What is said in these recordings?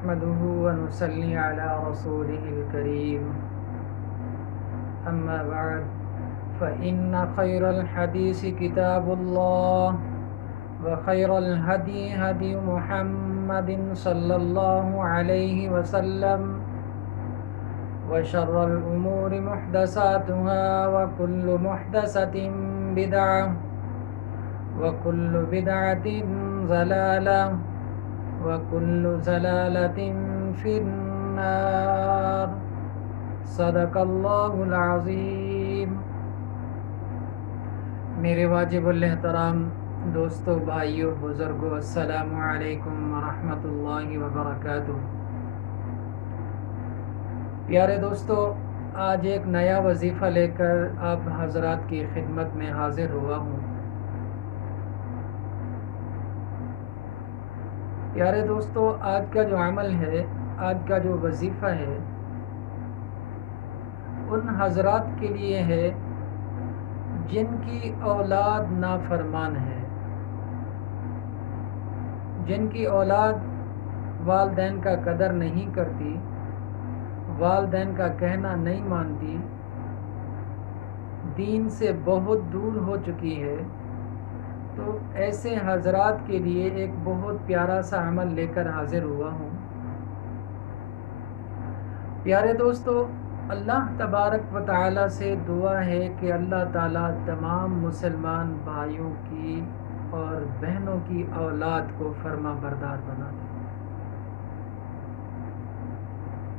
نحمده ونصلي على رسوله الكريم أما بعد فإن خير الحديث كتاب الله وخير الهدي هدي محمد صلى الله عليه وسلم وشر الأمور محدثاتها وكل محدثة بدعة وكل بدعة ضلالة وكل ضلالة في النار صدق اللہ العظیم۔ میرے واجب الاحترام دوستو، بھائیو، بزرگو، السلام علیکم ورحمۃ اللہ وبرکاتہ۔ پیارے دوستو، آج ایک نیا وظیفہ لے کر آپ حضرات کی خدمت میں حاضر ہوا ہوں۔ پیارے دوستو، آج کا جو عمل ہے، آج کا جو وظیفہ ہے، ان حضرات کے لیے ہے جن کی اولاد نافرمان ہے، جن کی اولاد والدین کا قدر نہیں کرتی، والدین کا کہنا نہیں مانتی، دین سے بہت دور ہو چکی ہے، تو ایسے حضرات کے لیے ایک بہت پیارا سا عمل لے کر حاضر ہوا ہوں۔ پیارے دوستو، اللہ تبارک و تعالی سے دعا ہے کہ اللہ تعالیٰ تمام مسلمان بھائیوں کی اور بہنوں کی اولاد کو فرما بردار بنا دے۔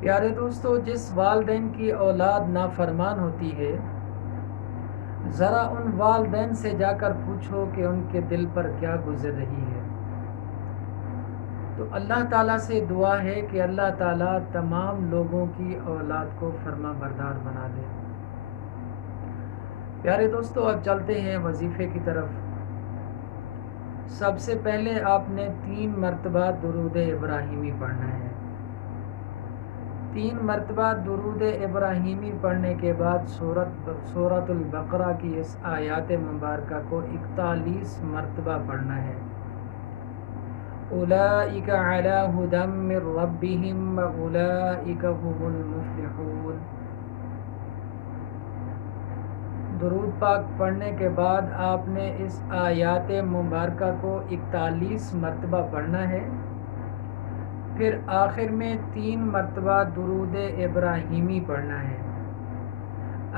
پیارے دوستو، جس والدین کی اولاد نافرمان ہوتی ہے، ذرا ان والدین سے جا کر پوچھو کہ ان کے دل پر کیا گزر رہی ہے۔ تو اللہ تعالیٰ سے دعا ہے کہ اللہ تعالیٰ تمام لوگوں کی اولاد کو فرما بردار بنا دے۔ پیارے دوستو، اب چلتے ہیں وظیفے کی طرف۔ سب سے پہلے آپ نے 3 مرتبہ درود ابراہیمی پڑھنا ہے۔ 3 مرتبہ درود ابراہیمی پڑھنے کے بعد سورۃ البقرہ کی اس آیات مبارکہ کو 41 مرتبہ پڑھنا ہے۔ اولئک علی ھدی من ربہم واولئک ھم المفلحون۔ درود پاک پڑھنے کے بعد آپ نے اس آیات مبارکہ کو 41 مرتبہ پڑھنا ہے۔ پھر آخر میں 3 مرتبہ درود ابراہیمی پڑھنا ہے۔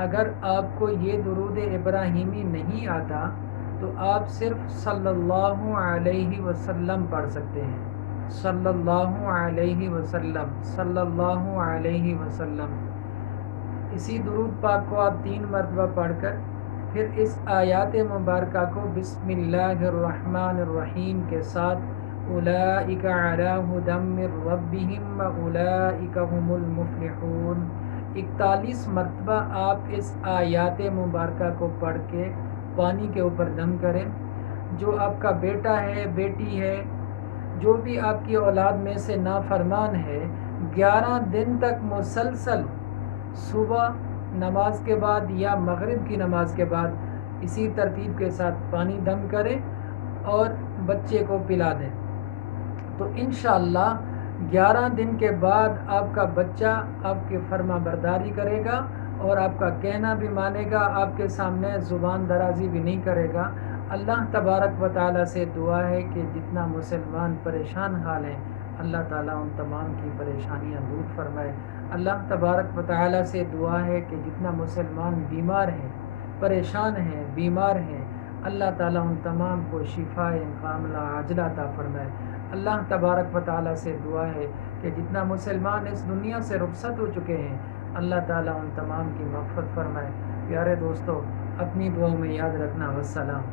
اگر آپ کو یہ درود ابراہیمی نہیں آتا تو آپ صرف صلی اللہ علیہ وسلم پڑھ سکتے ہیں۔ صلی اللہ علیہ وسلم، صلی اللہ علیہ وسلم۔ اسی درود پاک کو آپ 3 مرتبہ پڑھ کر پھر اس آیات مبارکہ کو بسم اللہ الرحمن الرحیم کے ساتھ اولئک علی ھدی من ربہم واولئک ھم المفلحون 41 مرتبہ آپ اس آیات مبارکہ کو پڑھ کے پانی کے اوپر دم کریں۔ جو آپ کا بیٹا ہے، بیٹی ہے، جو بھی آپ کی اولاد میں سے نافرمان ہے، 11 دن تک مسلسل صبح نماز کے بعد یا مغرب کی نماز کے بعد اسی ترتیب کے ساتھ پانی دم کریں اور بچے کو پلا دیں۔ تو انشاءاللہ 11 دن کے بعد آپ کا بچہ آپ کی فرما برداری کرے گا اور آپ کا کہنا بھی مانے گا، آپ کے سامنے زبان درازی بھی نہیں کرے گا۔ اللہ تبارک و تعالیٰ سے دعا ہے کہ جتنا مسلمان پریشان حال ہیں، اللہ تعالیٰ ان تمام کی پریشانیاں دور فرمائے۔ اللہ تبارک و تعالیٰ سے دعا ہے کہ جتنا مسلمان بیمار ہیں، پریشان ہیں، بیمار ہیں، اللہ تعالیٰ ان تمام کو شفاء کاملہ عاجلہ عطا فرمائے۔ اللہ تبارک و تعالیٰ سے دعا ہے کہ جتنا مسلمان اس دنیا سے رخصت ہو چکے ہیں، اللہ تعالیٰ ان تمام کی مغفرت فرمائے۔ پیارے دوستو، اپنی دعاؤں میں یاد رکھنا۔ والسلام۔